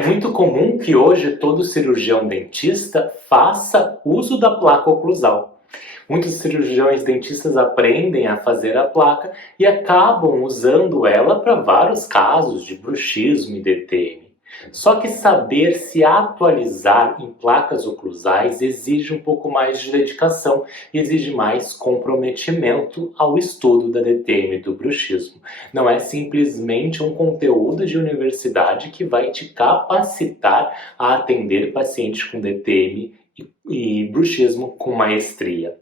É muito comum que hoje todo cirurgião dentista faça uso da placa oclusal. Muitos cirurgiões dentistas aprendem a fazer a placa e acabam usando ela para vários casos de bruxismo e DTM. Só que saber se atualizar em placas oclusais exige um pouco mais de dedicação e exige mais comprometimento ao estudo da DTM e do bruxismo. Não é simplesmente um conteúdo de universidade que vai te capacitar a atender pacientes com DTM e bruxismo com maestria.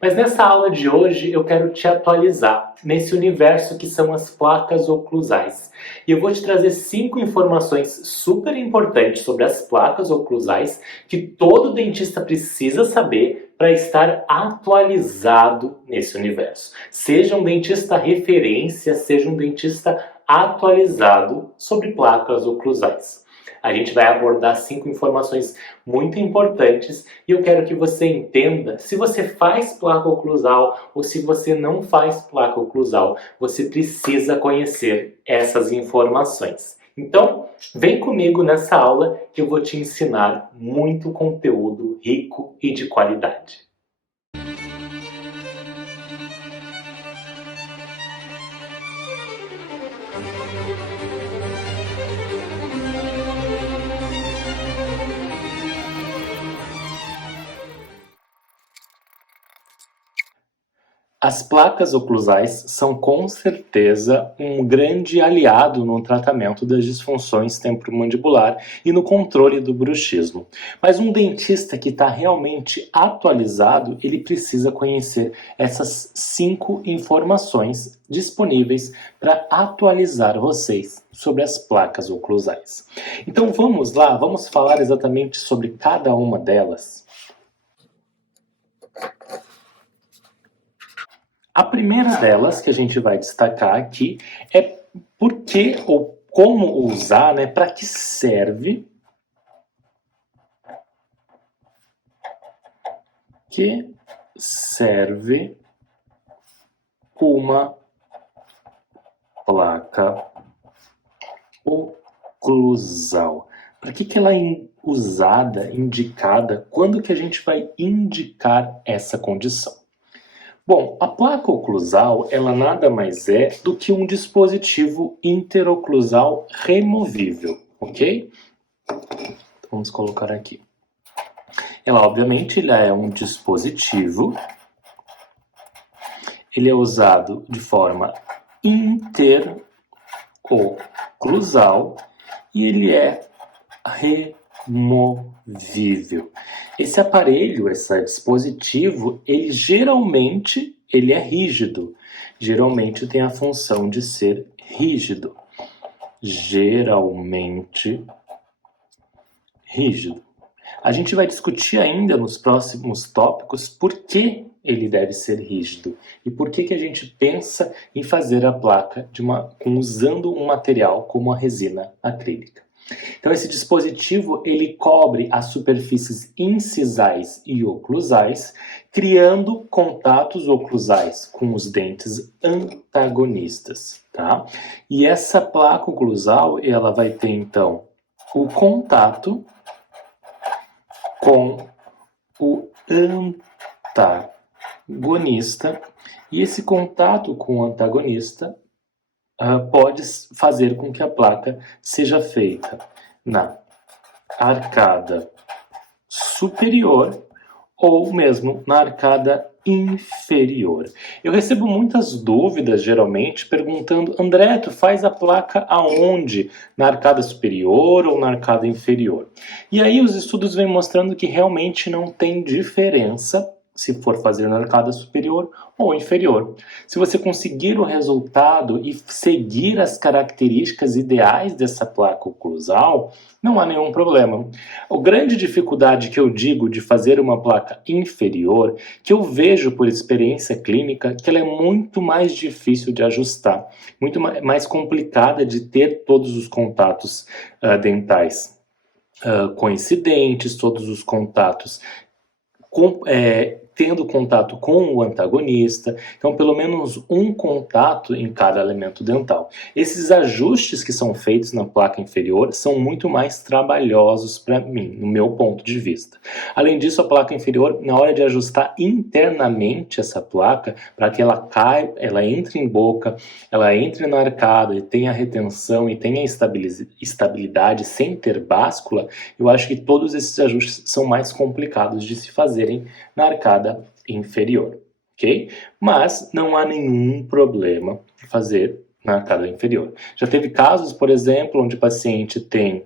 Mas nessa aula de hoje eu quero te atualizar nesse universo que são as placas oclusais. E eu vou te trazer 5 informações super importantes sobre as placas oclusais que todo dentista precisa saber para estar atualizado nesse universo. Seja um dentista referência, seja um dentista atualizado sobre placas oclusais. A gente vai abordar 5 informações muito importantes e eu quero que você entenda se você faz placa oclusal ou se você não faz placa oclusal. Você precisa conhecer essas informações. Então, vem comigo nessa aula que eu vou te ensinar muito conteúdo rico e de qualidade. As placas oclusais são com certeza um grande aliado no tratamento das disfunções temporomandibular e no controle do bruxismo. Mas um dentista que está realmente atualizado, ele precisa conhecer essas 5 informações disponíveis para atualizar vocês sobre as placas oclusais. Então vamos lá, vamos falar exatamente sobre cada uma delas. A primeira delas que a gente vai destacar aqui é por que ou como usar, né, para que serve uma placa oclusal. Para que ela é usada, indicada, quando que a gente vai indicar essa condição? Bom, a placa oclusal, ela nada mais é do que um dispositivo interoclusal removível, ok? Vamos colocar aqui. Ela, obviamente, ele é um dispositivo, ele é usado de forma interoclusal e ele é removível. Esse aparelho, esse dispositivo, ele é rígido. Geralmente tem a função de ser rígido. Geralmente rígido. A gente vai discutir ainda nos próximos tópicos por que ele deve ser rígido e por que a gente pensa em fazer a placa usando um material como a resina acrílica. Então esse dispositivo ele cobre as superfícies incisais e oclusais, criando contatos oclusais com os dentes antagonistas, tá? E essa placa oclusal, ela vai ter então o contato com o antagonista, e esse contato com o antagonista pode fazer com que a placa seja feita na arcada superior ou mesmo na arcada inferior. Eu recebo muitas dúvidas, geralmente, perguntando: André, tu faz a placa aonde? Na arcada superior ou na arcada inferior? E aí os estudos vêm mostrando que realmente não tem diferença se for fazer na arcada superior ou inferior. Se você conseguir o resultado e seguir as características ideais dessa placa oclusal, não há nenhum problema. A grande dificuldade que eu digo de fazer uma placa inferior, que eu vejo por experiência clínica, que ela é muito mais difícil de ajustar, muito mais complicada de ter todos os contatos dentais coincidentes, todos os contatos tendo contato com o antagonista, então pelo menos um contato em cada elemento dental. Esses ajustes que são feitos na placa inferior são muito mais trabalhosos para mim, no meu ponto de vista. Além disso, a placa inferior, na hora de ajustar internamente essa placa, para que ela caia, ela entre em boca, ela entre na arcada e tenha retenção e tenha estabilidade sem ter báscula, eu acho que todos esses ajustes são mais complicados de se fazerem na arcada inferior, ok? Mas não há nenhum problema em fazer na arcada inferior. Já teve casos, por exemplo, onde o paciente tem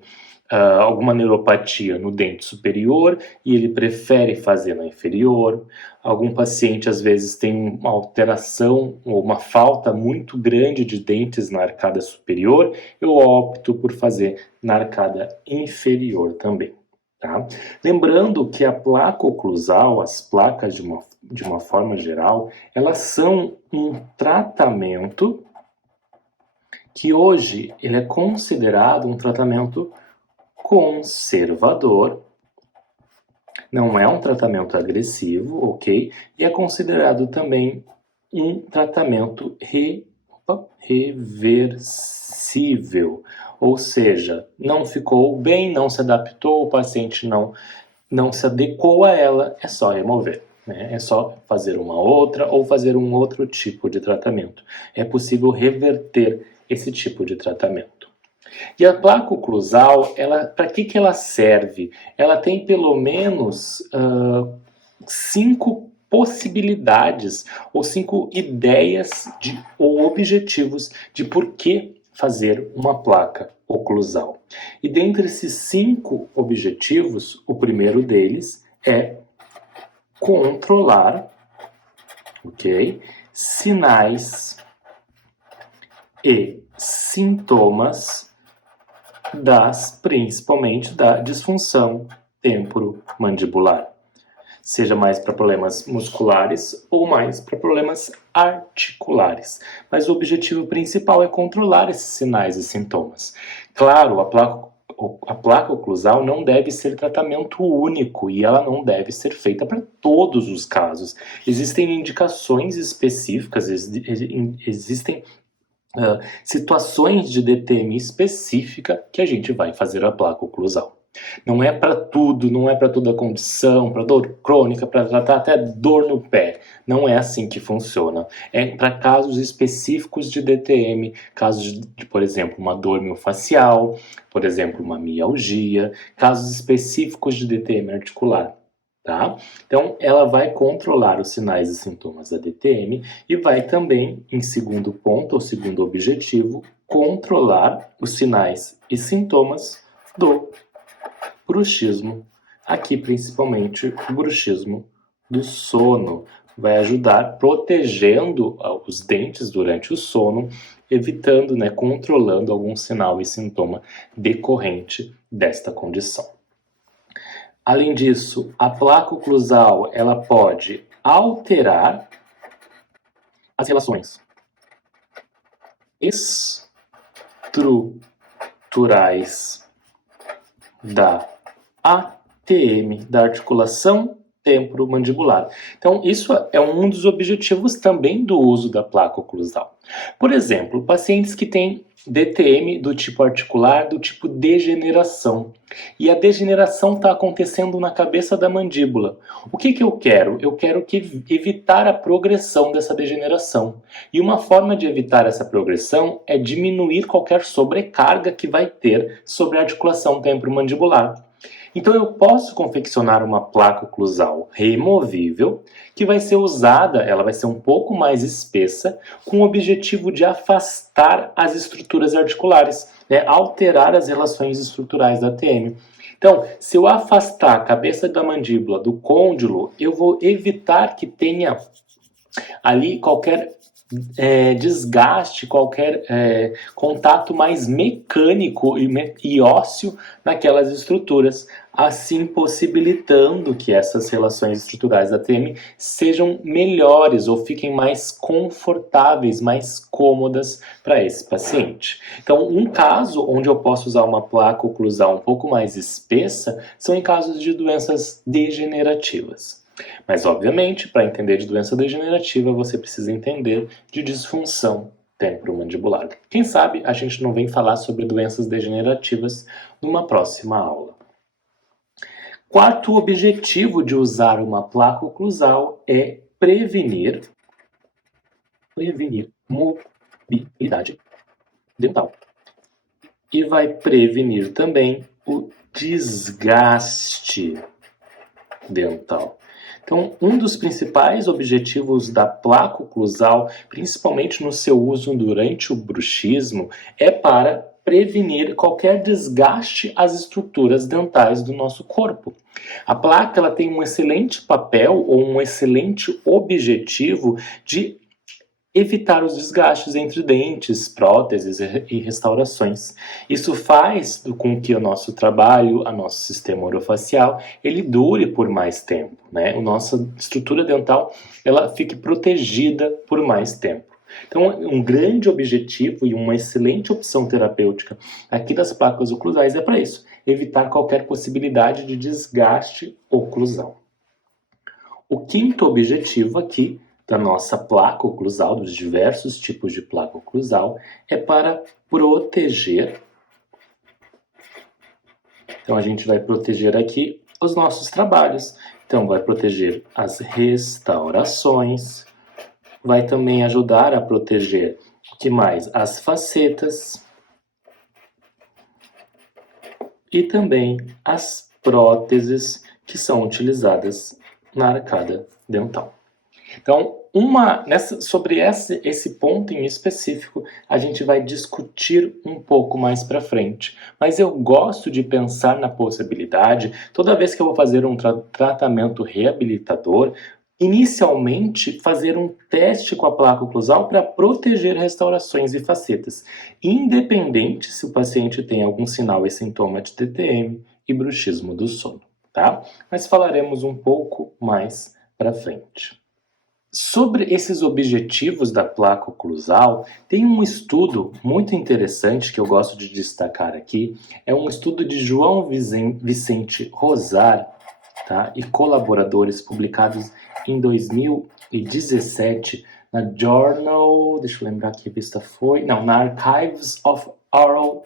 alguma neuropatia no dente superior e ele prefere fazer na inferior. Algum paciente, às vezes, tem uma alteração ou uma falta muito grande de dentes na arcada superior, eu opto por fazer na arcada inferior também. Tá? Lembrando que a placa oclusal, as placas de uma forma geral, elas são um tratamento que hoje ele é considerado um tratamento conservador, não é um tratamento agressivo, ok? E é considerado também um tratamento reversível. Ou seja, não ficou bem, não se adaptou, o paciente não se adequou a ela, é só remover. Né? É só fazer uma outra ou fazer um outro tipo de tratamento. É possível reverter esse tipo de tratamento. E a placa oclusal, para que ela serve? Ela tem pelo menos 5 possibilidades ou 5 ideias ou objetivos de por que fazer uma placa oclusal. E dentre esses 5 objetivos, o primeiro deles é controlar, ok, sinais e sintomas principalmente da disfunção temporomandibular. Seja mais para problemas musculares ou mais para problemas articulares. Mas o objetivo principal é controlar esses sinais e sintomas. Claro, a placa oclusal não deve ser tratamento único e ela não deve ser feita para todos os casos. Existem indicações específicas, existem situações de DTM específica que a gente vai fazer a placa oclusal. Não é para tudo, não é para toda condição, para dor crônica, para tratar até dor no pé. Não é assim que funciona. É para casos específicos de DTM, casos de, por exemplo, uma dor miofascial, por exemplo, uma mialgia, casos específicos de DTM articular. Tá? Então, ela vai controlar os sinais e sintomas da DTM e vai também, em segundo ponto, ou segundo objetivo, controlar os sinais e sintomas do bruxismo. Aqui, principalmente, o bruxismo do sono. Vai ajudar protegendo os dentes durante o sono, evitando, controlando algum sinal e sintoma decorrente desta condição. Além disso, a placa oclusal ela pode alterar as relações estruturais da ATM, da articulação temporomandibular. Então, isso é um dos objetivos também do uso da placa oclusal. Por exemplo, pacientes que têm DTM do tipo articular, do tipo degeneração. E a degeneração está acontecendo na cabeça da mandíbula. O que eu quero? Eu quero evitar a progressão dessa degeneração. E uma forma de evitar essa progressão é diminuir qualquer sobrecarga que vai ter sobre a articulação temporomandibular. Então eu posso confeccionar uma placa oclusal removível que vai ser usada, ela vai ser um pouco mais espessa, com o objetivo de afastar as estruturas articulares, alterar as relações estruturais da TM. Então, se eu afastar a cabeça da mandíbula do côndilo, eu vou evitar que tenha ali qualquer desgaste, qualquer contato mais mecânico e ósseo naquelas estruturas, assim possibilitando que essas relações estruturais da TM sejam melhores ou fiquem mais confortáveis, mais cômodas para esse paciente. Então, um caso onde eu posso usar uma placa oclusal um pouco mais espessa são em casos de doenças degenerativas. Mas, obviamente, para entender de doença degenerativa, você precisa entender de disfunção temporomandibular. Quem sabe a gente não vem falar sobre doenças degenerativas numa próxima aula. Quarto objetivo de usar uma placa oclusal é prevenir mobilidade dental. E vai prevenir também o desgaste dental. Então, um dos principais objetivos da placa oclusal, principalmente no seu uso durante o bruxismo, é para prevenir qualquer desgaste às estruturas dentais do nosso corpo. A placa ela tem um excelente papel ou um excelente objetivo de evitar os desgastes entre dentes, próteses e restaurações. Isso faz com que o nosso trabalho, o nosso sistema orofacial, ele dure por mais tempo, né? A nossa estrutura dental, ela fique protegida por mais tempo. Então, um grande objetivo e uma excelente opção terapêutica aqui das placas oclusais é para isso, evitar qualquer possibilidade de desgaste oclusal. O quinto objetivo aqui da nossa placa oclusal, dos diversos tipos de placa oclusal, é para proteger. Então, a gente vai proteger aqui os nossos trabalhos. Então, vai proteger as restaurações, vai também ajudar a proteger, o que mais? As facetas e também as próteses que são utilizadas na arcada dental. Então, sobre esse ponto em específico, a gente vai discutir um pouco mais para frente. Mas eu gosto de pensar na possibilidade, toda vez que eu vou fazer um tratamento reabilitador, inicialmente fazer um teste com a placa oclusal para proteger restaurações e facetas, independente se o paciente tem algum sinal e sintoma de TTM e bruxismo do sono, tá? Mas falaremos um pouco mais para frente. Sobre esses objetivos da placa oclusal, tem um estudo muito interessante que eu gosto de destacar aqui. É um estudo de João Vicente Rosar, tá? E colaboradores, publicados em 2017 na Journal, deixa eu lembrar que revista foi, não, na Archives of Oral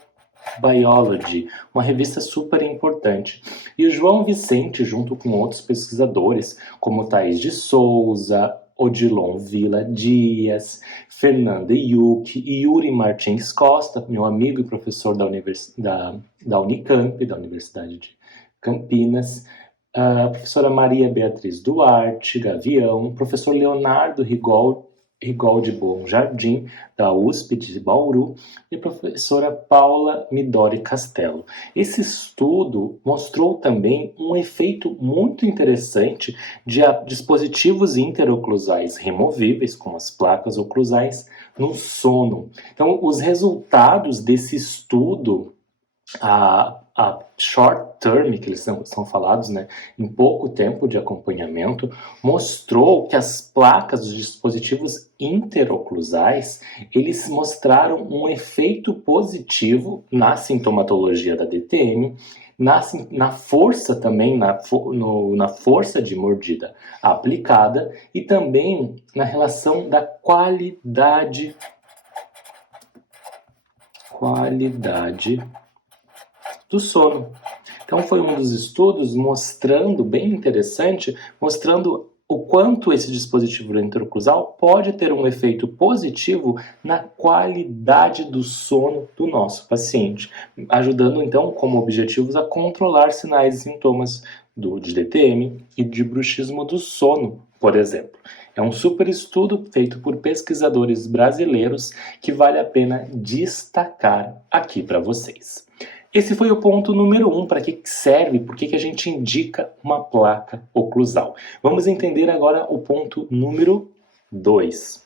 Biology, uma revista super importante. E o João Vicente, junto com outros pesquisadores, como Thaís de Souza, Odilon Vila Dias, Fernanda Yuki e Yuri Martins Costa, meu amigo e professor da Unicamp, da Universidade de Campinas, a professora Maria Beatriz Duarte Gavião, professor Leonardo Rigol de Bom Jardim, da USP de Bauru, e a professora Paula Midori Castelo. Esse estudo mostrou também um efeito muito interessante de dispositivos interoclusais removíveis, como as placas oclusais, no sono. Então, os resultados desse estudo, a short term, que eles são falados, né, em pouco tempo de acompanhamento, mostrou que as placas dos dispositivos interoclusais, eles mostraram um efeito positivo na sintomatologia da DTM, na força também, na força de mordida aplicada e também na relação da qualidade do sono. Então foi um dos estudos mostrando, bem interessante, mostrando o quanto esse dispositivo interoclusal pode ter um efeito positivo na qualidade do sono do nosso paciente, ajudando então como objetivos a controlar sinais e sintomas de DTM e de bruxismo do sono, por exemplo. É um super estudo feito por pesquisadores brasileiros que vale a pena destacar aqui para vocês. Esse foi o ponto número 1, para que serve, por que a gente indica uma placa oclusal. Vamos entender agora o ponto número 2.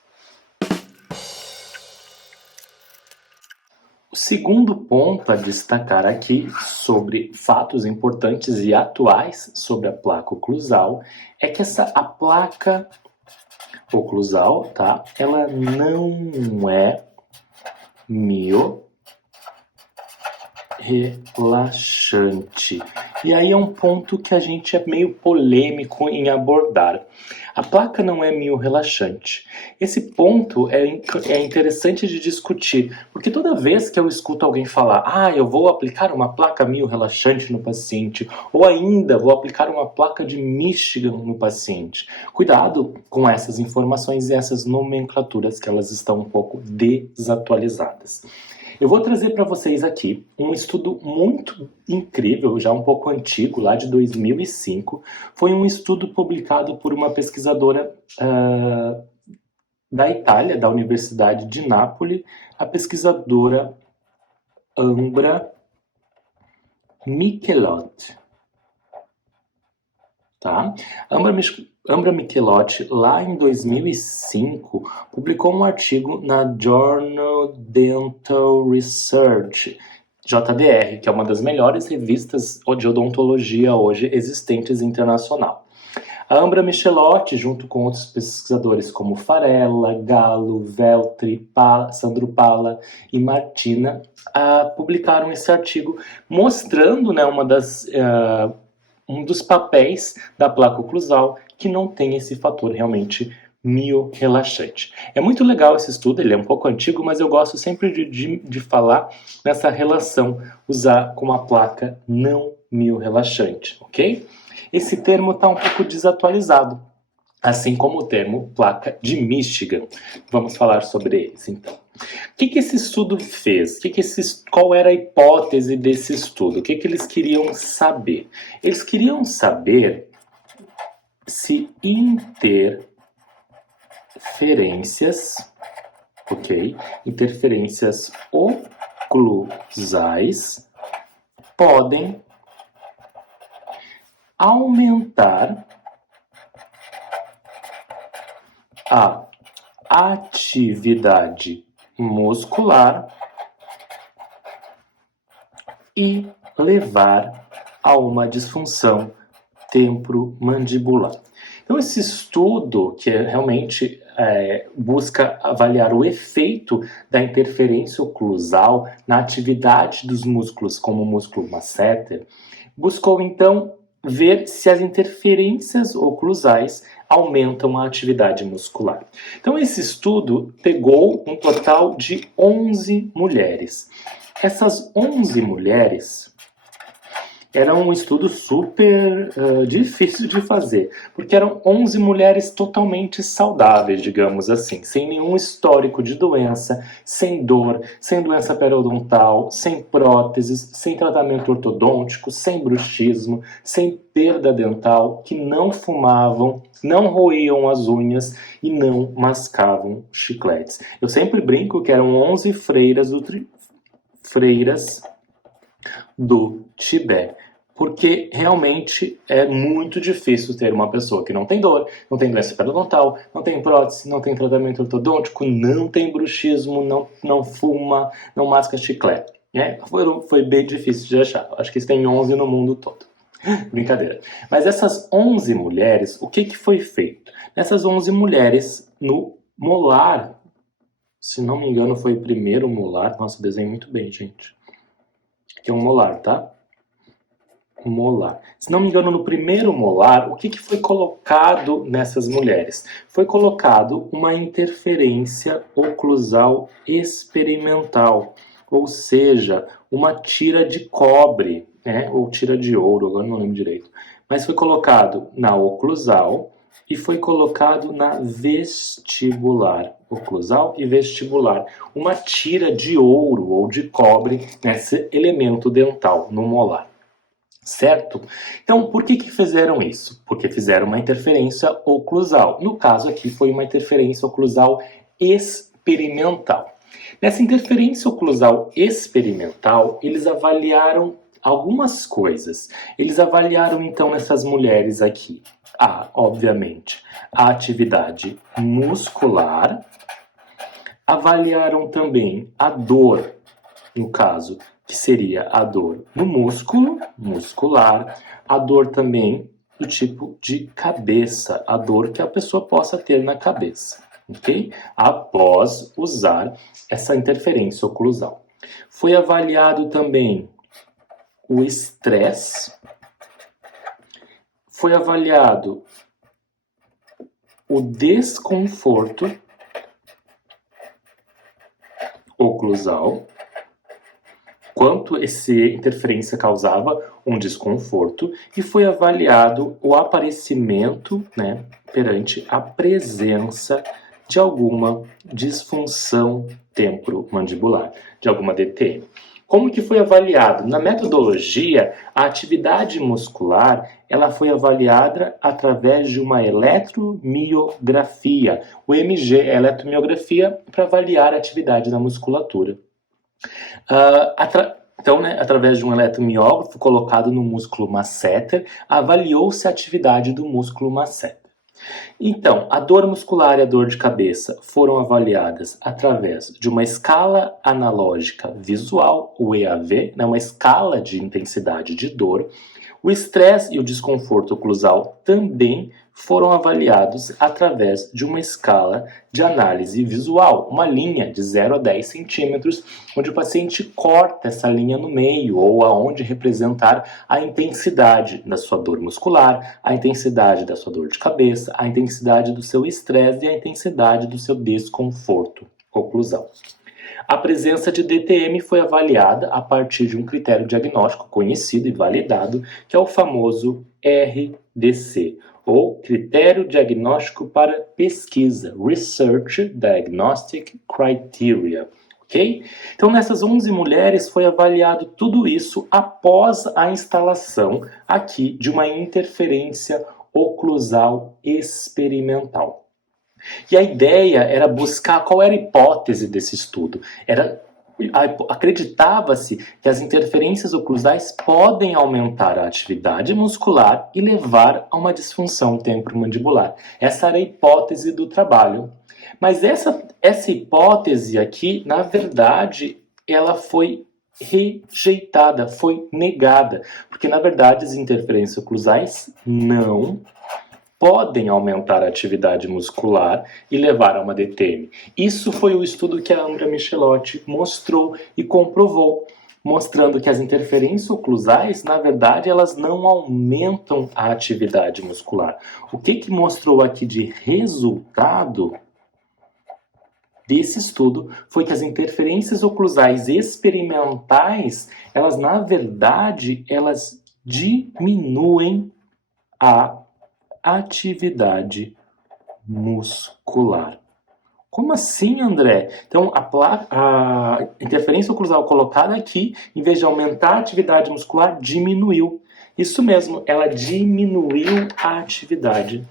O segundo ponto a destacar aqui sobre fatos importantes e atuais sobre a placa oclusal é que a placa oclusal, tá? Ela não é relaxante. E aí é um ponto que a gente é meio polêmico em abordar. A placa não é mio-relaxante. Esse ponto é interessante de discutir, porque toda vez que eu escuto alguém falar eu vou aplicar uma placa mio-relaxante no paciente, ou ainda vou aplicar uma placa de Michigan no paciente, cuidado com essas informações e essas nomenclaturas que elas estão um pouco desatualizadas. Eu vou trazer para vocês aqui um estudo muito incrível, já um pouco antigo, lá de 2005. Foi um estudo publicado por uma pesquisadora da Itália, da Universidade de Nápoles, a pesquisadora Ambra Michelotti. Tá? Ambra Michelotti, lá em 2005, publicou um artigo na Journal Dental Research, JDR, que é uma das melhores revistas de odontologia hoje existentes internacional. A Ambra Michelotti, junto com outros pesquisadores como Farella, Gallo, Veltri, Sandro Pala e Martina, publicaram esse artigo mostrando um dos papéis da placa oclusal que não tem esse fator realmente mio-relaxante. É muito legal esse estudo, ele é um pouco antigo, mas eu gosto sempre de falar nessa relação, usar com uma placa não mio-relaxante, ok? Esse termo está um pouco desatualizado, assim como o termo placa de Michigan. Vamos falar sobre eles, então. O que esse estudo fez? Qual era a hipótese desse estudo? O que eles queriam saber? Eles queriam saber se interferências oclusais podem aumentar a atividade muscular e levar a uma disfunção temporomandibular. Então, esse estudo, que realmente busca avaliar o efeito da interferência oclusal na atividade dos músculos, como o músculo masseter, buscou, então, ver se as interferências oclusais aumentam a atividade muscular. Então, esse estudo pegou um total de 11 mulheres. Essas 11 mulheres era um estudo super difícil de fazer, porque eram 11 mulheres totalmente saudáveis, digamos assim, sem nenhum histórico de doença, sem dor, sem doença periodontal, sem próteses, sem tratamento ortodôntico, sem bruxismo, sem perda dental, que não fumavam, não roíam as unhas e não mascavam chicletes. Eu sempre brinco que eram 11 freiras do Tibete, porque realmente é muito difícil ter uma pessoa que não tem dor, não tem doença periodontal, não tem prótese, não tem tratamento ortodôntico, não tem bruxismo, não fuma, não masca chiclete. Foi bem difícil de achar. Acho que tem 11 no mundo todo. Brincadeira. Mas essas 11 mulheres, o que foi feito? Nessas 11 mulheres, no molar, se não me engano foi o primeiro molar, nossa, desenho muito bem, gente. Aqui é um molar, tá? Molar. Se não me engano, no primeiro molar, o que foi colocado nessas mulheres? Foi colocado uma interferência oclusal experimental, ou seja, uma tira de cobre, ou tira de ouro, agora não lembro direito. Mas foi colocado na oclusal e foi colocado na vestibular. Oclusal e vestibular. Uma tira de ouro ou de cobre nesse elemento dental, no molar. Certo? Então, por que fizeram isso? Porque fizeram uma interferência oclusal. No caso aqui, foi uma interferência oclusal experimental. Nessa interferência oclusal experimental, eles avaliaram algumas coisas. Eles avaliaram, então, nessas mulheres aqui, obviamente, a atividade muscular, avaliaram também a dor, no caso, que seria a dor no músculo, muscular, a dor também do tipo de cabeça, a dor que a pessoa possa ter na cabeça, ok? Após usar essa interferência oclusal. Foi avaliado também o estresse, foi avaliado o desconforto oclusal, quanto essa interferência causava um desconforto, e foi avaliado o aparecimento, né, perante a presença de alguma disfunção temporomandibular, de alguma DTM. Como que foi avaliado? Na metodologia, a atividade muscular ela foi avaliada através de uma eletromiografia. O EMG é a eletromiografia para avaliar a atividade da musculatura. Então, né, através de um eletromiógrafo colocado no músculo masseter, avaliou-se a atividade do músculo masseter. Então, a dor muscular e a dor de cabeça foram avaliadas através de uma escala analógica visual, o EAV, né, uma escala de intensidade de dor. O estresse e o desconforto oclusal também foram avaliados através de uma escala de análise visual, uma linha de 0 a 10 centímetros, onde o paciente corta essa linha no meio, ou aonde representar a intensidade da sua dor muscular, a intensidade da sua dor de cabeça, a intensidade do seu estresse e a intensidade do seu desconforto oclusal. A presença de DTM foi avaliada a partir de um critério diagnóstico conhecido e validado, que é o famoso RDC, ou Critério Diagnóstico para Pesquisa, Research Diagnostic Criteria. Okay? Então, nessas 11 mulheres foi avaliado tudo isso após a instalação aqui de uma interferência oclusal experimental. E a ideia era buscar qual era a hipótese desse estudo. Acreditava-se que as interferências oclusais podem aumentar a atividade muscular e levar a uma disfunção temporomandibular. Essa era a hipótese do trabalho. Mas essa hipótese aqui, na verdade, ela foi rejeitada, foi negada, porque na verdade as interferências oclusais não podem aumentar a atividade muscular e levar a uma DTM. Isso foi o estudo que a Ambra Michelotti mostrou e comprovou, mostrando que as interferências oclusais, na verdade, elas não aumentam a atividade muscular. O que mostrou aqui de resultado desse estudo foi que as interferências oclusais experimentais, elas, na verdade, elas diminuem a atividade muscular. Como assim, André? Então, a interferência oclusal colocada aqui, em vez de aumentar a atividade muscular, diminuiu. Isso mesmo, ela diminuiu a atividade.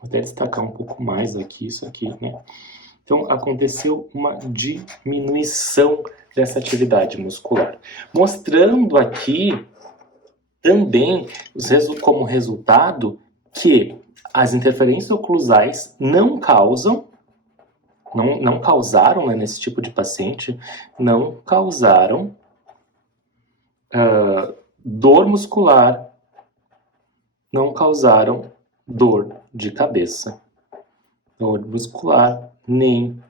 Vou até destacar um pouco mais aqui, isso aqui, né? Então, aconteceu uma diminuição dessa atividade muscular. Mostrando aqui também, como resultado, que as interferências oclusais não causaram, né, nesse tipo de paciente, não causaram dor muscular, não causaram dor de cabeça, dor muscular, nem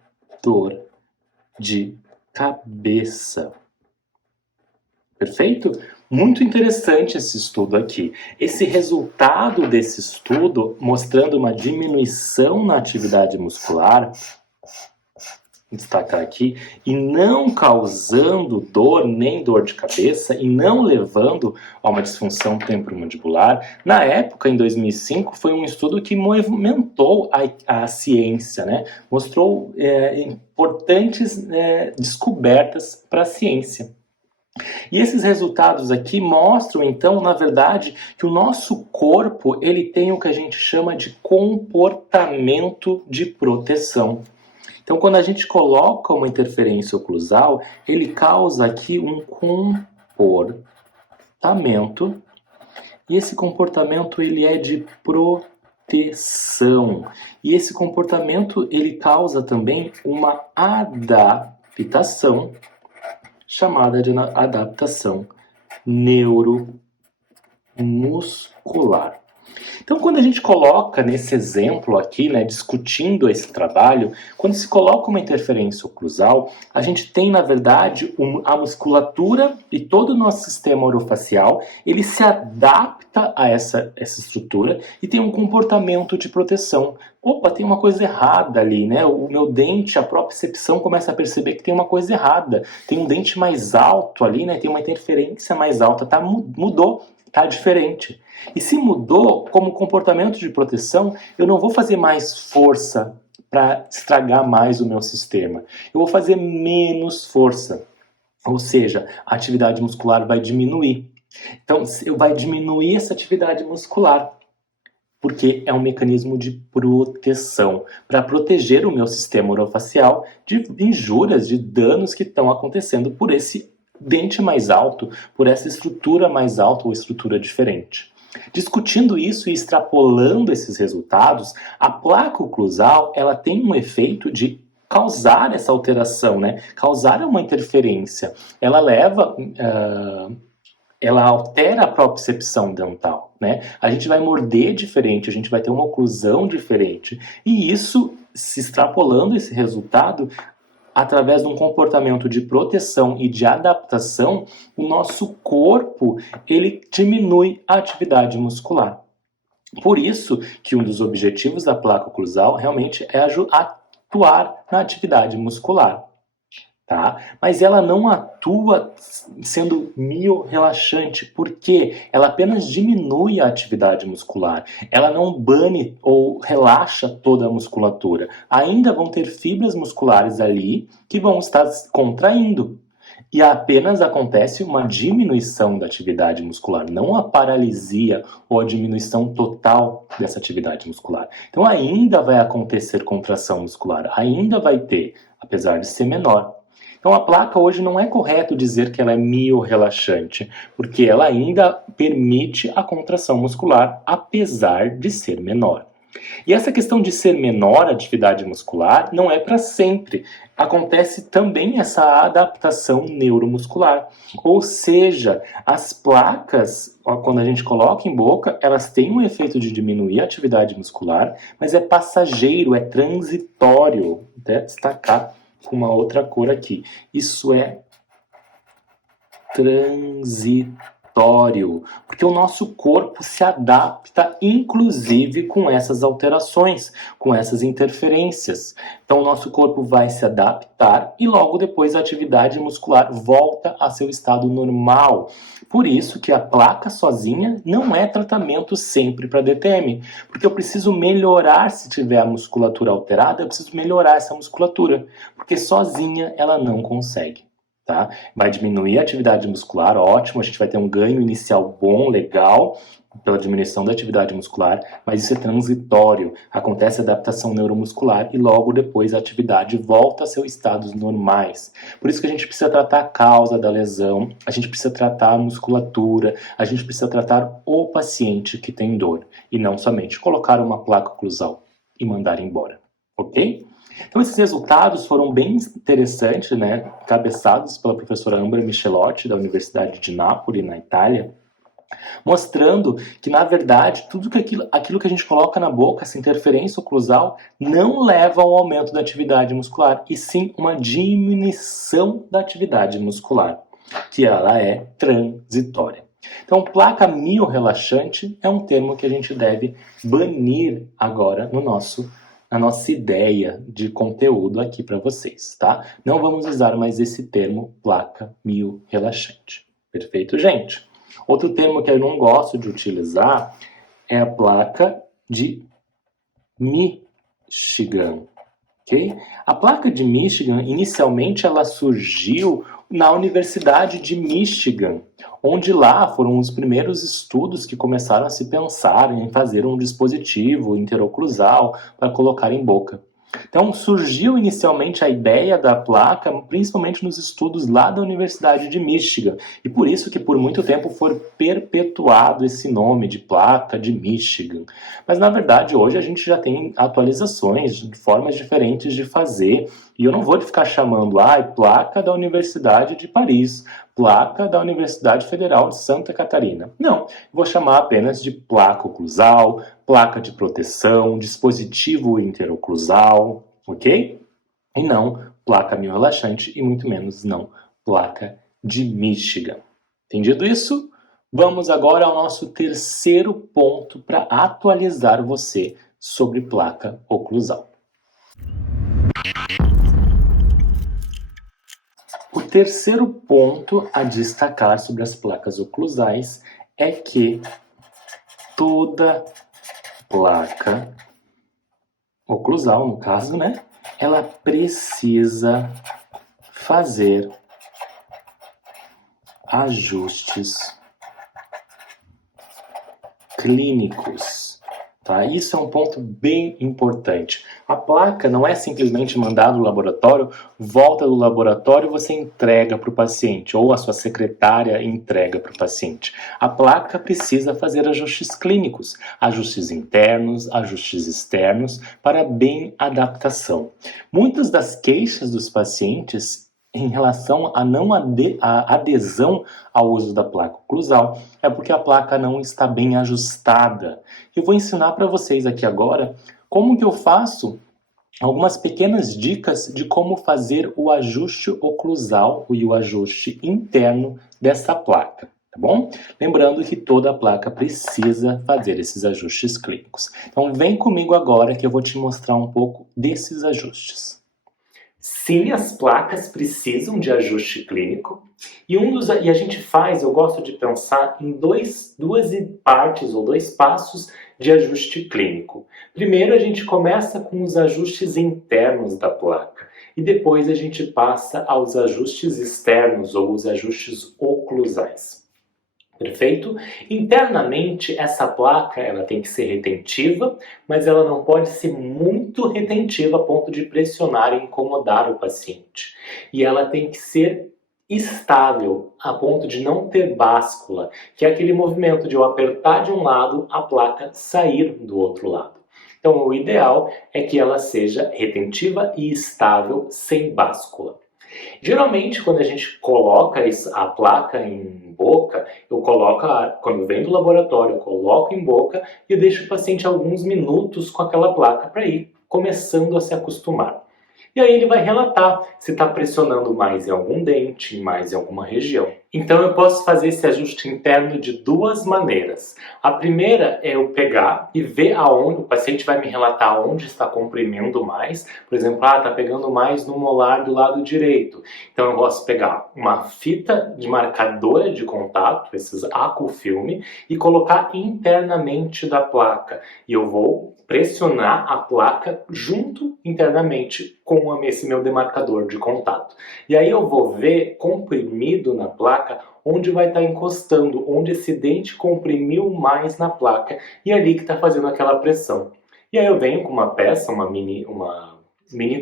dor de cabeça. Perfeito? Muito interessante esse estudo aqui. Esse resultado desse estudo, mostrando uma diminuição na atividade muscular, vou destacar aqui, e não causando dor nem dor de cabeça, e não levando a uma disfunção temporomandibular, na época, em 2005, foi um estudo que movimentou a ciência, né? Mostrou importantes descobertas para a ciência. E esses resultados aqui mostram, então, na verdade, que o nosso corpo ele tem o que a gente chama de comportamento de proteção. Então, quando a gente coloca uma interferência oclusal, ele causa aqui um comportamento, e esse comportamento ele é de proteção. E esse comportamento ele causa também uma adaptação, chamada de adaptação neuromuscular. Então, quando a gente coloca nesse exemplo aqui, né, discutindo esse trabalho, quando se coloca uma interferência oclusal, a gente tem, na verdade, a musculatura e todo o nosso sistema orofacial, ele se adapta a essa estrutura e tem um comportamento de proteção. Opa, tem uma coisa errada ali, né? O meu dente, a propriocepção começa a perceber que tem uma coisa errada. Tem um dente mais alto ali, né? Tem uma interferência mais alta, tá? Mudou, tá diferente. E se mudou como comportamento de proteção, eu não vou fazer mais força para estragar mais o meu sistema. Eu vou fazer menos força. Ou seja, a atividade muscular vai diminuir. Então, vai diminuir essa atividade muscular, porque é um mecanismo de proteção, para proteger o meu sistema orofacial de injúrias, de danos que estão acontecendo por esse dente mais alto, por essa estrutura mais alta ou estrutura diferente. Discutindo isso e extrapolando esses resultados, a placa oclusal ela tem um efeito de causar essa alteração, né? Causar uma interferência. Ela leva... ela altera a propriocepção dental, né? A gente vai morder diferente, a gente vai ter uma oclusão diferente. E isso, se extrapolando esse resultado, através de um comportamento de proteção e de adaptação, o nosso corpo ele diminui a atividade muscular. Por isso que um dos objetivos da placa oclusal realmente é atuar na atividade muscular. Tá? Mas ela não atua sendo miorrelaxante, porque ela apenas diminui a atividade muscular. Ela não bane ou relaxa toda a musculatura. Ainda vão ter fibras musculares ali que vão estar contraindo. E apenas acontece uma diminuição da atividade muscular, não a paralisia ou a diminuição total dessa atividade muscular. Então ainda vai acontecer contração muscular, ainda vai ter, apesar de ser menor. Então a placa hoje não é correto dizer que ela é miorrelaxante, porque ela ainda permite a contração muscular, apesar de ser menor. E essa questão de ser menor a atividade muscular não é para sempre. Acontece também essa adaptação neuromuscular. Ou seja, as placas, quando a gente coloca em boca, elas têm um efeito de diminuir a atividade muscular, mas é passageiro, é transitório. Vou até destacar com uma outra cor aqui. Isso é transitório, porque o nosso corpo se adapta, inclusive com essas alterações, com essas interferências. Então o nosso corpo vai se adaptar e logo depois a atividade muscular volta a seu estado normal. Por isso que a placa sozinha não é tratamento sempre para DTM, porque eu preciso melhorar, se tiver a musculatura alterada, eu preciso melhorar essa musculatura, porque sozinha ela não consegue. Tá? Vai diminuir a atividade muscular, ótimo, a gente vai ter um ganho inicial bom, legal, pela diminuição da atividade muscular, mas isso é transitório, acontece a adaptação neuromuscular e logo depois a atividade volta a seus estados normais. Por isso que a gente precisa tratar a causa da lesão, a gente precisa tratar a musculatura, a gente precisa tratar o paciente que tem dor, e não somente colocar uma placa oclusal e mandar embora, ok? Então esses resultados foram bem interessantes, né, cabeçados pela professora Ambra Michelotti, da Universidade de Nápoles, na Itália, mostrando que, na verdade, tudo aquilo que a gente coloca na boca, essa interferência oclusal, não leva ao aumento da atividade muscular, e sim uma diminuição da atividade muscular, que ela é transitória. Então, placa miorrelaxante é um termo que a gente deve banir agora na nossa ideia de conteúdo aqui para vocês, tá? Não vamos usar mais esse termo placa miorrelaxante. Perfeito, gente? Outro termo que eu não gosto de utilizar é a placa de Michigan, ok? A placa de Michigan, inicialmente, ela surgiu na Universidade de Michigan, onde lá foram os primeiros estudos que começaram a se pensar em fazer um dispositivo interoclusal para colocar em boca. Então surgiu inicialmente a ideia da placa, principalmente nos estudos lá da Universidade de Michigan, e por isso que por muito tempo foi perpetuado esse nome de placa de Michigan. Mas na verdade hoje a gente já tem atualizações, formas diferentes de fazer, e eu não vou ficar chamando placa da Universidade de Paris, placa da Universidade Federal de Santa Catarina. Não, vou chamar apenas de placa oclusal, placa de proteção, dispositivo interoclusal, ok? E não placa miorrelaxante e muito menos não placa de Michigan. Entendido isso? Vamos agora ao nosso terceiro ponto para atualizar você sobre placa oclusal. O terceiro ponto a destacar sobre as placas oclusais é que toda placa oclusal, no caso, né? Ela precisa fazer ajustes clínicos, tá? Isso é um ponto bem importante. A placa não é simplesmente mandada do laboratório, volta do laboratório e você entrega para o paciente, ou a sua secretária entrega para o paciente. A placa precisa fazer ajustes clínicos, ajustes internos, ajustes externos, para bem adaptação. Muitas das queixas dos pacientes em relação à não adesão ao uso da placa oclusal é porque a placa não está bem ajustada. Eu vou ensinar para vocês aqui agora como que eu faço algumas pequenas dicas de como fazer o ajuste oclusal e o ajuste interno dessa placa, tá bom? Lembrando que toda placa precisa fazer esses ajustes clínicos. Então vem comigo agora que eu vou te mostrar um pouco desses ajustes. Sim, as placas precisam de ajuste clínico e a gente faz, eu gosto de pensar em duas partes ou dois passos de ajuste clínico. Primeiro a gente começa com os ajustes internos da placa e depois a gente passa aos ajustes externos ou os ajustes oclusais. Perfeito? Internamente, essa placa ela tem que ser retentiva, mas ela não pode ser muito retentiva a ponto de pressionar e incomodar o paciente. E ela tem que ser estável, a ponto de não ter báscula, que é aquele movimento de eu apertar de um lado, a placa sair do outro lado. Então, o ideal é que ela seja retentiva e estável, sem báscula. Geralmente, quando a gente coloca a placa em boca, quando vem do laboratório, eu coloco em boca e eu deixo o paciente alguns minutos com aquela placa para ir começando a se acostumar. E aí ele vai relatar se está pressionando mais em algum dente, mais em alguma região. Então eu posso fazer esse ajuste interno de duas maneiras. A primeira é eu pegar e ver aonde, o paciente vai me relatar onde está comprimindo mais. Por exemplo, está pegando mais no molar do lado direito. Então eu posso pegar uma fita de marcadora de contato, esses Acufilme, e colocar internamente da placa. E eu vou pressionar a placa junto internamente com esse meu demarcador de contato. E aí eu vou ver comprimido na placa onde vai estar encostando, onde esse dente comprimiu mais na placa e ali que está fazendo aquela pressão. E aí eu venho com uma peça, uma mini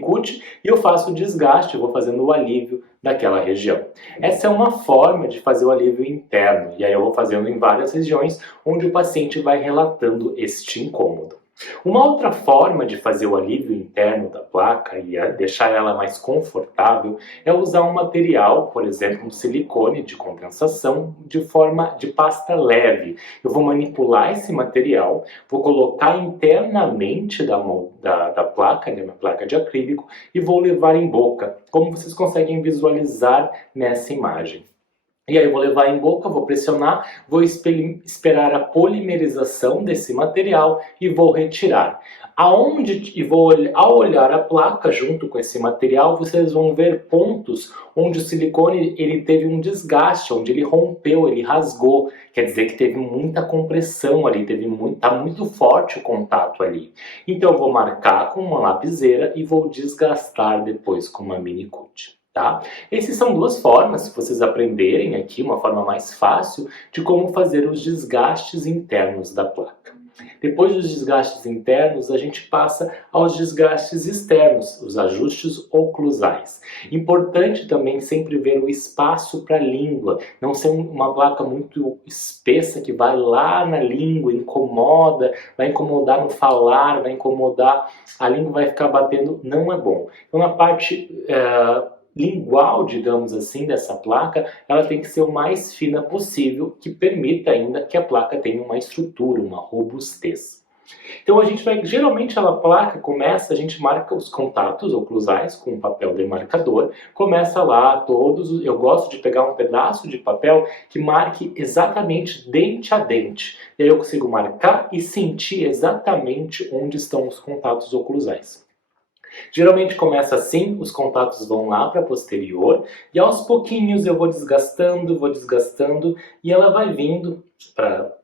cut, e eu faço o desgaste, eu vou fazendo o alívio daquela região. Essa é uma forma de fazer o alívio interno, e aí eu vou fazendo em várias regiões onde o paciente vai relatando este incômodo. Uma outra forma de fazer o alívio interno da placa e deixar ela mais confortável é usar um material, por exemplo, um silicone de condensação de forma de pasta leve. Eu vou manipular esse material, vou colocar internamente da placa, minha placa de acrílico, e vou levar em boca, como vocês conseguem visualizar nessa imagem. E aí eu vou levar em boca, vou pressionar, vou esperar a polimerização desse material e vou retirar. Ao olhar a placa junto com esse material, vocês vão ver pontos onde o silicone ele teve um desgaste, onde ele rompeu, ele rasgou. Quer dizer que teve muita compressão ali, tá muito forte o contato ali. Então eu vou marcar com uma lapiseira e vou desgastar depois com uma mini cut. Tá? Essas são duas formas, se vocês aprenderem aqui, uma forma mais fácil de como fazer os desgastes internos da placa. Depois dos desgastes internos, a gente passa aos desgastes externos, os ajustes oclusais. Importante também sempre ver o espaço para a língua, não ser uma placa muito espessa que vai lá na língua, incomoda, vai incomodar no falar, vai incomodar, a língua vai ficar batendo, não é bom. Então na parte lingual, digamos assim, dessa placa, ela tem que ser o mais fina possível, que permita ainda que a placa tenha uma estrutura, uma robustez. Então a gente vai, geralmente a placa começa, a gente marca os contatos oclusais com um papel demarcador, começa lá todos, eu gosto de pegar um pedaço de papel que marque exatamente dente a dente, e aí eu consigo marcar e sentir exatamente onde estão os contatos oclusais. Geralmente começa assim, os contatos vão lá para posterior e aos pouquinhos eu vou desgastando e ela vai vindo para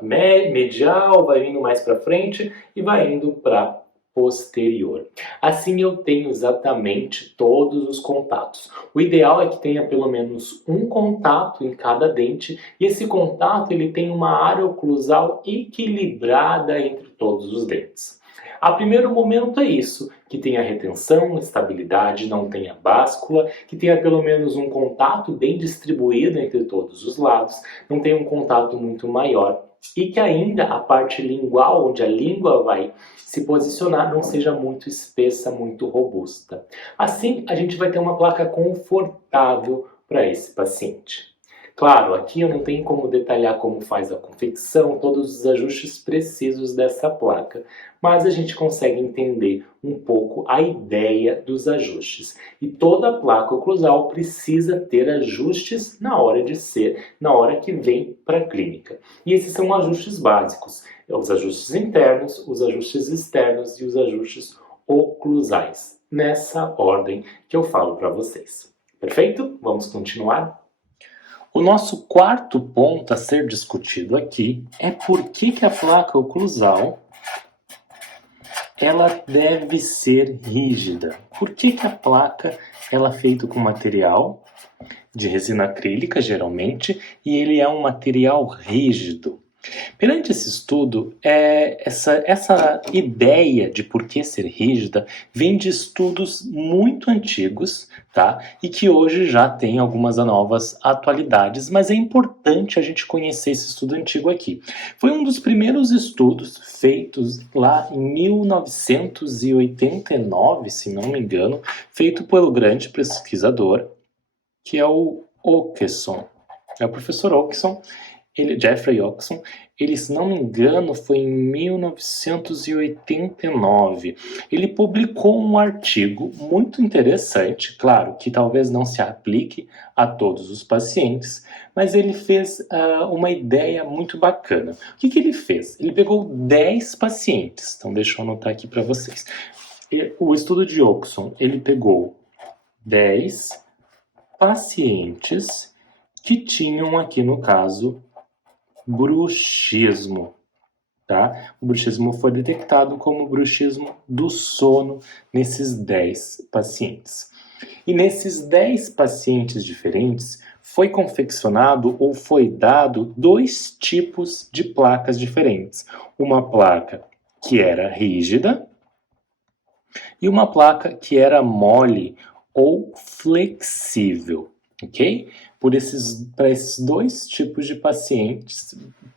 medial, vai vindo mais para frente e vai indo para posterior. Assim eu tenho exatamente todos os contatos. O ideal é que tenha pelo menos um contato em cada dente e esse contato ele tem uma área oclusal equilibrada entre todos os dentes. A primeiro momento é isso, que tenha retenção, estabilidade, não tenha báscula, que tenha pelo menos um contato bem distribuído entre todos os lados, não tenha um contato muito maior e que ainda a parte lingual, onde a língua vai se posicionar, não seja muito espessa, muito robusta. Assim, a gente vai ter uma placa confortável para esse paciente. Claro, aqui eu não tenho como detalhar como faz a confecção, todos os ajustes precisos dessa placa, mas a gente consegue entender um pouco a ideia dos ajustes. E toda placa oclusal precisa ter ajustes na hora de ser, na hora que vem para a clínica. E esses são ajustes básicos, os ajustes internos, os ajustes externos e os ajustes oclusais, nessa ordem que eu falo para vocês. Perfeito? Vamos continuar? O nosso quarto ponto a ser discutido aqui é por que a placa oclusal ela deve ser rígida. Por que a placa ela é feita com material de resina acrílica, geralmente, e ele é um material rígido? Perante esse estudo, essa ideia de por que ser rígida vem de estudos muito antigos, tá? E que hoje já tem algumas novas atualidades, mas é importante a gente conhecer esse estudo antigo aqui. Foi um dos primeiros estudos feitos lá em 1989, se não me engano, feito pelo grande pesquisador, que é o Okeson. É o professor Okeson. Jeffrey Okeson, ele, se não me engano, foi em 1989. Ele publicou um artigo muito interessante, claro, que talvez não se aplique a todos os pacientes, mas ele fez uma ideia muito bacana. O que ele fez? Ele pegou 10 pacientes, então deixa eu anotar aqui para vocês. O estudo de Okeson, ele pegou 10 pacientes que tinham aqui, no caso, bruxismo, tá? O bruxismo foi detectado como bruxismo do sono nesses 10 pacientes. E nesses 10 pacientes diferentes, foi confeccionado ou foi dado 2 tipos de placas diferentes. Uma placa que era rígida e uma placa que era mole ou flexível, ok? Para esses 2 tipos de pacientes,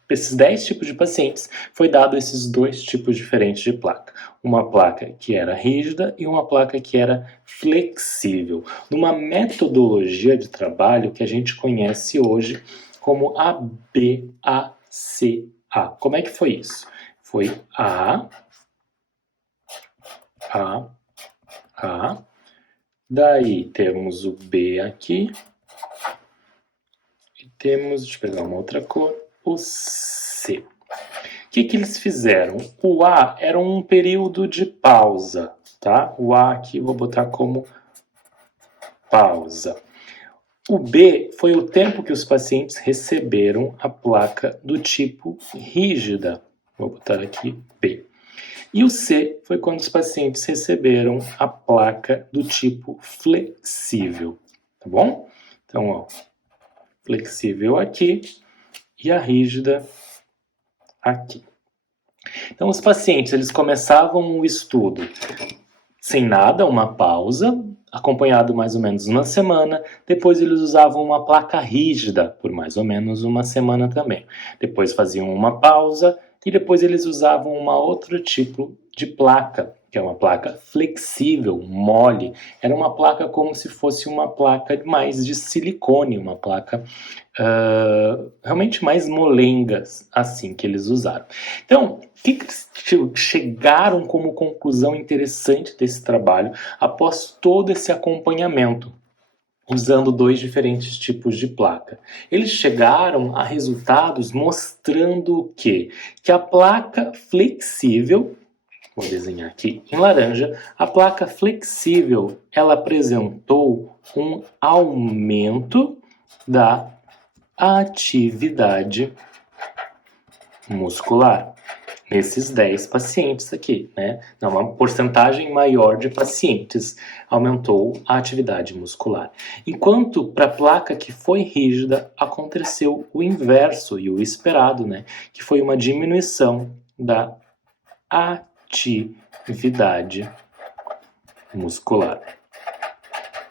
esses 10 tipos de pacientes, foi dado esses 2 tipos diferentes de placa. Uma placa que era rígida e uma placa que era flexível. Numa metodologia de trabalho que a gente conhece hoje como ABACA. Como é que foi isso? Foi A, daí temos o B aqui, temos, deixa eu pegar uma outra cor, o C. O que eles fizeram? O A era um período de pausa, tá? O A aqui vou botar como pausa. O B foi o tempo que os pacientes receberam a placa do tipo rígida. Vou botar aqui B. E o C foi quando os pacientes receberam a placa do tipo flexível, tá bom? Então, ó, flexível aqui e a rígida aqui. Então, os pacientes, eles começavam o estudo sem nada, uma pausa, acompanhado mais ou menos uma semana. Depois eles usavam uma placa rígida por mais ou menos uma semana também. Depois faziam uma pausa e depois eles usavam um outro tipo de placa, que é uma placa flexível, mole. Era uma placa como se fosse uma placa mais de silicone, uma placa realmente mais molengas, assim que eles usaram. Então, o que chegaram como conclusão interessante desse trabalho após todo esse acompanhamento, usando 2 diferentes tipos de placa? Eles chegaram a resultados mostrando o quê? Que a placa flexível, vou desenhar aqui em laranja, a placa flexível, ela apresentou um aumento da atividade muscular nesses 10 pacientes aqui, né? Uma porcentagem maior de pacientes aumentou a atividade muscular. Enquanto para a placa que foi rígida, aconteceu o inverso e o esperado, né? Que foi uma diminuição da atividade muscular.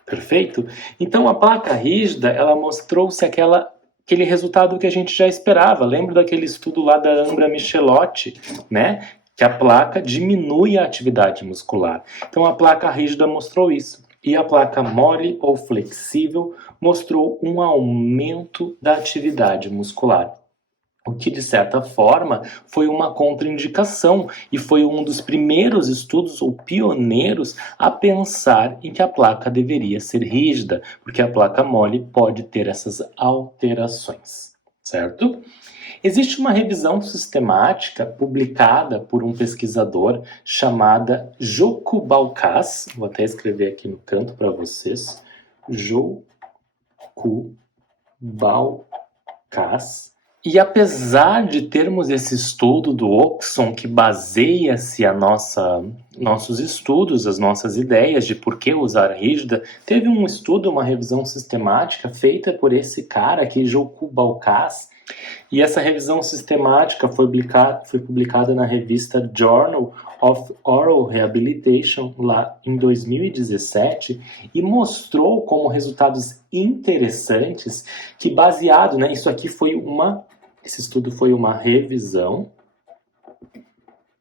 Perfeito? Então a placa rígida, ela mostrou-se aquele resultado que a gente já esperava. Lembra daquele estudo lá da Ambra Michelotti, né? Que a placa diminui a atividade muscular. Então a placa rígida mostrou isso. E a placa mole ou flexível mostrou um aumento da atividade muscular. O que, de certa forma, foi uma contraindicação e foi um dos primeiros estudos, ou pioneiros, a pensar em que a placa deveria ser rígida, porque a placa mole pode ter essas alterações, certo? Existe uma revisão sistemática publicada por um pesquisador chamada Joko Balkas, vou até escrever aqui no canto para vocês, Joko Balkas. E apesar de termos esse estudo do Oxon que baseia-se nossos estudos, as nossas ideias de por que usar rígida, teve um estudo, uma revisão sistemática feita por esse cara aqui, Joko Balkas, e essa revisão sistemática foi publicada na revista Journal of Oral Rehabilitation lá em 2017 e mostrou como resultados interessantes que baseado, né, esse estudo foi uma revisão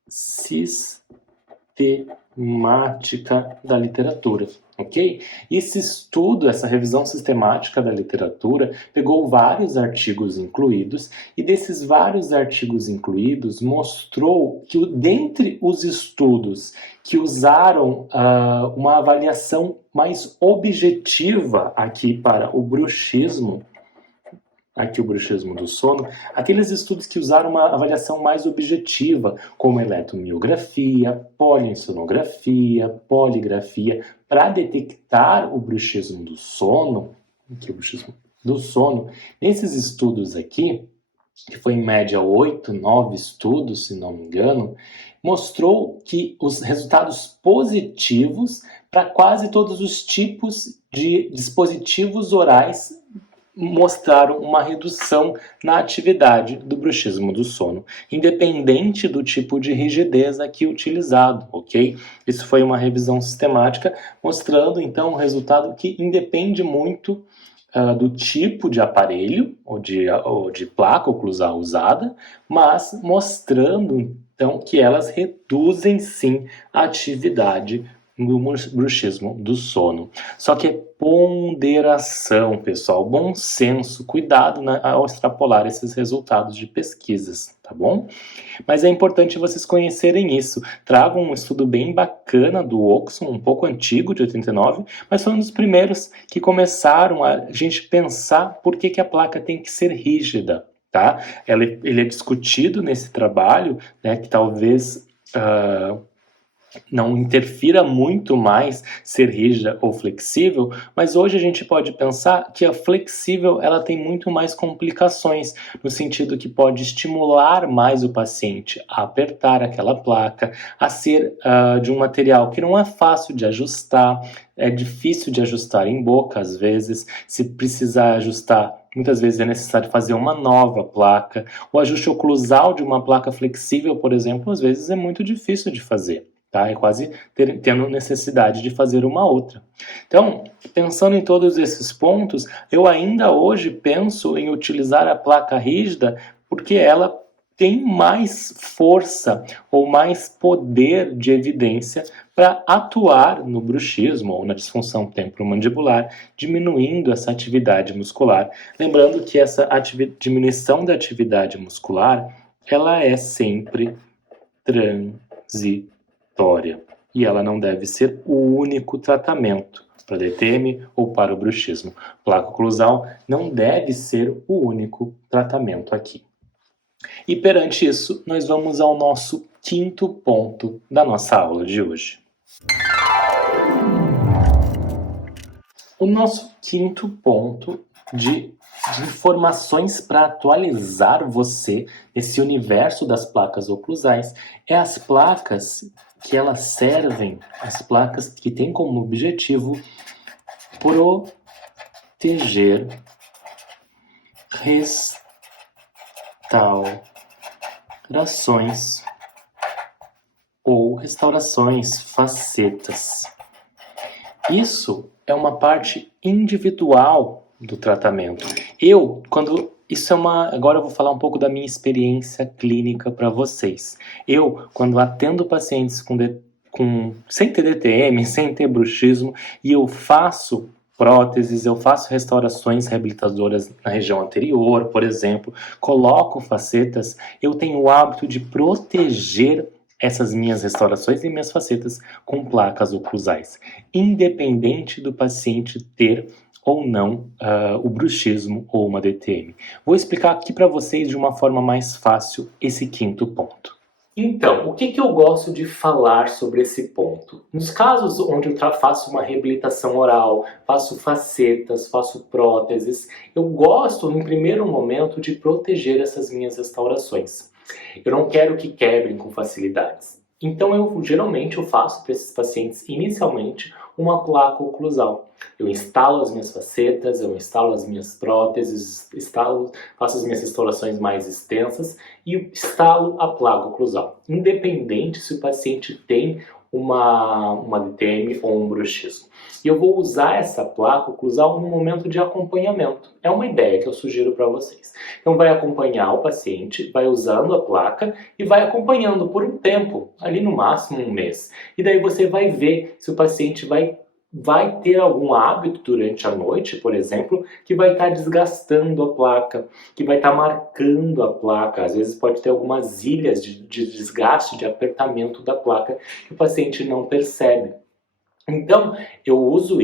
sistemática da literatura, ok? Esse estudo, essa revisão sistemática da literatura, pegou vários artigos incluídos e desses vários artigos incluídos mostrou que dentre os estudos que usaram uma avaliação mais objetiva aqui para o bruxismo, aqui o bruxismo do sono, aqueles estudos que usaram uma avaliação mais objetiva, como eletromiografia, polinsonografia, poligrafia, para detectar o bruxismo do sono, nesses estudos aqui, que foi em média 8, 9 estudos, se não me engano, mostrou que os resultados positivos para quase todos os tipos de dispositivos orais mostraram uma redução na atividade do bruxismo do sono, independente do tipo de rigidez aqui utilizado, ok? Isso foi uma revisão sistemática, mostrando então um resultado que independe muito do tipo de aparelho ou de placa oclusal usada, mas mostrando então que elas reduzem sim a atividade do bruxismo do sono. Só que é ponderação, pessoal, bom senso, cuidado ao extrapolar esses resultados de pesquisas, tá bom? Mas é importante vocês conhecerem isso. Trago um estudo bem bacana do Oxon, um pouco antigo, de 89, mas foi um dos primeiros que começaram a gente pensar por que a placa tem que ser rígida, tá? Ele é discutido nesse trabalho, né, que talvez não interfira muito mais ser rígida ou flexível, mas hoje a gente pode pensar que a flexível ela tem muito mais complicações, no sentido que pode estimular mais o paciente a apertar aquela placa, a ser de um material que não é fácil de ajustar, é difícil de ajustar em boca às vezes, se precisar ajustar, muitas vezes é necessário fazer uma nova placa. O ajuste oclusal de uma placa flexível, por exemplo, às vezes é muito difícil de fazer. Tá? É quase tendo necessidade de fazer uma outra. Então, pensando em todos esses pontos, eu ainda hoje penso em utilizar a placa rígida porque ela tem mais força ou mais poder de evidência para atuar no bruxismo ou na disfunção temporomandibular, diminuindo essa atividade muscular. Lembrando que essa diminuição da atividade muscular, ela é sempre transitória. E ela não deve ser o único tratamento para DTM ou para o bruxismo. Placa oclusal não deve ser o único tratamento aqui. E perante isso, nós vamos ao nosso quinto ponto da nossa aula de hoje. O nosso quinto ponto de informações para atualizar você nesse universo das placas oclusais é as placas que elas servem, as placas que têm como objetivo proteger, restaurações ou restaurações facetas. Isso é uma parte individual do tratamento. Agora eu vou falar um pouco da minha experiência clínica para vocês. Quando atendo pacientes sem ter DTM, sem ter bruxismo, e eu faço próteses, eu faço restaurações reabilitadoras na região anterior, por exemplo, coloco facetas, eu tenho o hábito de proteger essas minhas restaurações e minhas facetas com placas oclusais, independente do paciente ter ou não o bruxismo ou uma DTM. Vou explicar aqui para vocês de uma forma mais fácil esse quinto ponto. Então, o que eu gosto de falar sobre esse ponto? Nos casos onde eu faço uma reabilitação oral, faço facetas, faço próteses, eu gosto, em primeiro momento, de proteger essas minhas restaurações. Eu não quero que quebrem com facilidades. Então, geralmente, eu faço para esses pacientes, inicialmente, uma placa oclusal. Eu instalo as minhas facetas, eu instalo as minhas próteses, faço as minhas restaurações mais extensas e instalo a placa oclusal, independente se o paciente tem uma DTM ou um bruxismo. E eu vou usar essa placa oclusal no momento de acompanhamento. É uma ideia que eu sugiro para vocês. Então vai acompanhar o paciente, vai usando a placa e vai acompanhando por um tempo, ali no máximo um mês. E daí você vai ver se o paciente vai ter algum hábito durante a noite, por exemplo, que vai estar desgastando a placa, que vai estar marcando a placa. Às vezes pode ter algumas ilhas de desgaste, de apertamento da placa, que o paciente não percebe. Então, eu uso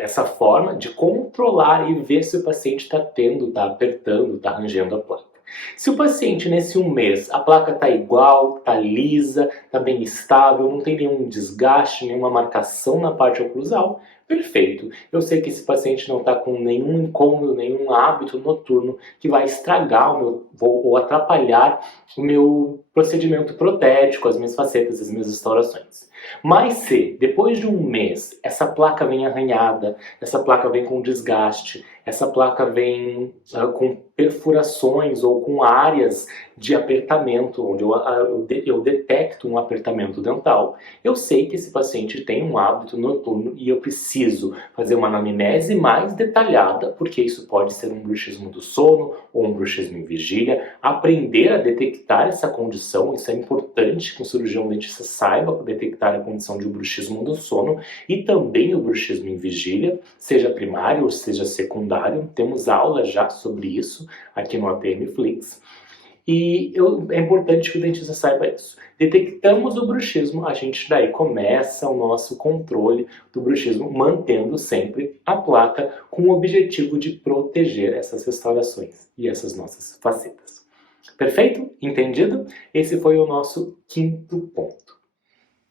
essa forma de controlar e ver se o paciente está apertando, está rangendo a placa. Se o paciente, nesse um mês, a placa está igual, está lisa, está bem estável, não tem nenhum desgaste, nenhuma marcação na parte oclusal, perfeito. Eu sei que esse paciente não está com nenhum incômodo, nenhum hábito noturno que vai estragar ou atrapalhar o meu procedimento protético, as minhas facetas, as minhas restaurações. Mas se, depois de um mês, essa placa vem arranhada, essa placa vem com desgaste, essa placa vem com perfurações ou com áreas de apertamento, onde eu detecto um apertamento dental, eu sei que esse paciente tem um hábito noturno e eu preciso fazer uma anamnese mais detalhada, porque isso pode ser um bruxismo do sono ou um bruxismo em vigília, aprender a detectar essa condição, isso é importante que o cirurgião dentista saiba detectar a condição de bruxismo do sono e também o bruxismo em vigília, seja primário ou seja secundário, temos aula já sobre isso aqui no ATM Flix. E é importante que o dentista saiba isso. Detectamos o bruxismo, a gente daí começa o nosso controle do bruxismo, mantendo sempre a placa com o objetivo de proteger essas restaurações e essas nossas facetas. Perfeito? Entendido? Esse foi o nosso quinto ponto.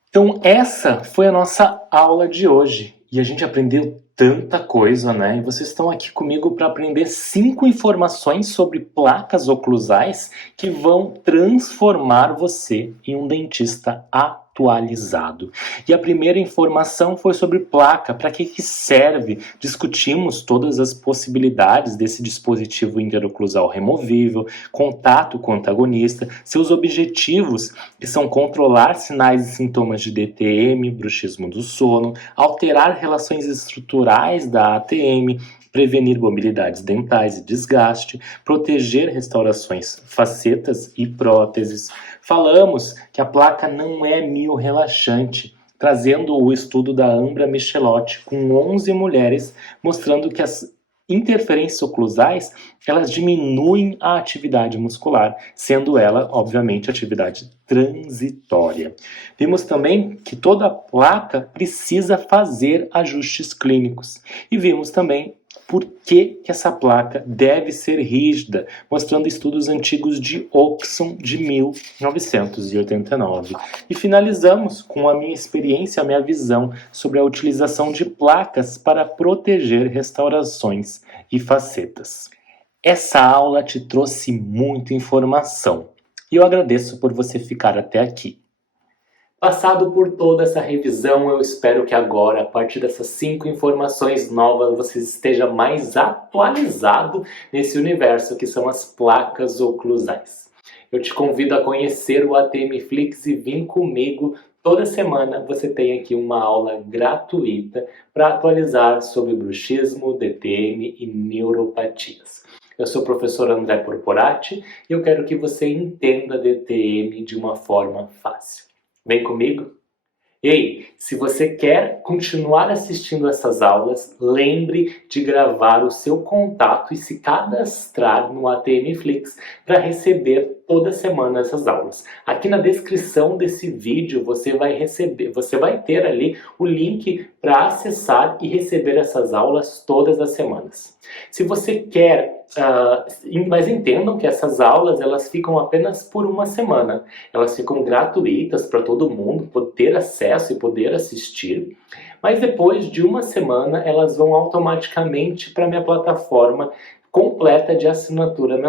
Então essa foi a nossa aula de hoje e a gente aprendeu tanta coisa, né? E vocês estão aqui comigo para aprender 5 informações sobre placas oclusais que vão transformar você em um dentista atualizado. E a primeira informação foi sobre placa, para que serve? Discutimos todas as possibilidades desse dispositivo interoclusal removível, contato com o antagonista, seus objetivos, que são controlar sinais e sintomas de DTM, bruxismo do sono, alterar relações estruturais da ATM, prevenir mobilidades dentais e desgaste, proteger restaurações, facetas e próteses. Falamos que a placa não é miorrelaxante, trazendo o estudo da Ambra Michelotti com 11 mulheres, mostrando que as interferências oclusais, elas diminuem a atividade muscular, sendo ela, obviamente, atividade transitória. Vimos também que toda placa precisa fazer ajustes clínicos. E vimos também por que essa placa deve ser rígida, mostrando estudos antigos de Oxon de 1989. E finalizamos com a minha experiência, a minha visão sobre a utilização de placas para proteger restaurações e facetas. Essa aula te trouxe muita informação e eu agradeço por você ficar até aqui. Passado por toda essa revisão, eu espero que agora, a partir dessas 5 informações novas, você esteja mais atualizado nesse universo que são as placas oclusais. Eu te convido a conhecer o ATM Flix e vir comigo. Toda semana você tem aqui uma aula gratuita para atualizar sobre bruxismo, DTM e neuropatias. Eu sou o professor André Porporati e eu quero que você entenda DTM de uma forma fácil. Vem comigo? Ei, se você quer continuar assistindo essas aulas, lembre de gravar o seu contato e se cadastrar no ATM Flix para receber toda semana essas aulas. Aqui na descrição desse vídeo você vai ter ali o link para acessar e receber essas aulas todas as semanas. Se você quer, mas entendam que essas aulas elas ficam apenas por uma semana. Elas ficam gratuitas para todo mundo ter acesso e poder assistir. Mas depois de uma semana elas vão automaticamente para a minha plataforma completa de assinatura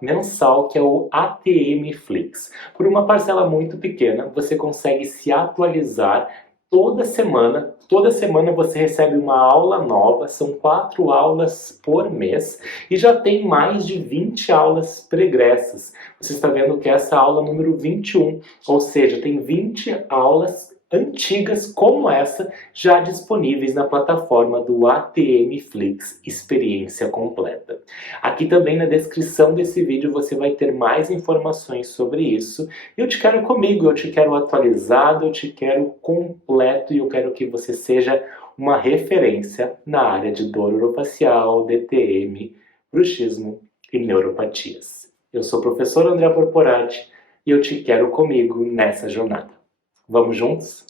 mensal, que é o ATM Flix. Por uma parcela muito pequena, você consegue se atualizar toda semana. Toda semana você recebe uma aula nova, são 4 aulas por mês e já tem mais de 20 aulas pregressas. Você está vendo que essa aula número 21, ou seja, tem 20 aulas antigas como essa já disponíveis na plataforma do ATM Flix Experiência Completa. Aqui também na descrição desse vídeo você vai ter mais informações sobre isso. Eu te quero comigo, eu te quero atualizado, eu te quero completo e eu quero que você seja uma referência na área de dor orofacial, DTM, bruxismo e neuropatias. Eu sou o professor André Porporati e eu te quero comigo nessa jornada. Vamos juntos?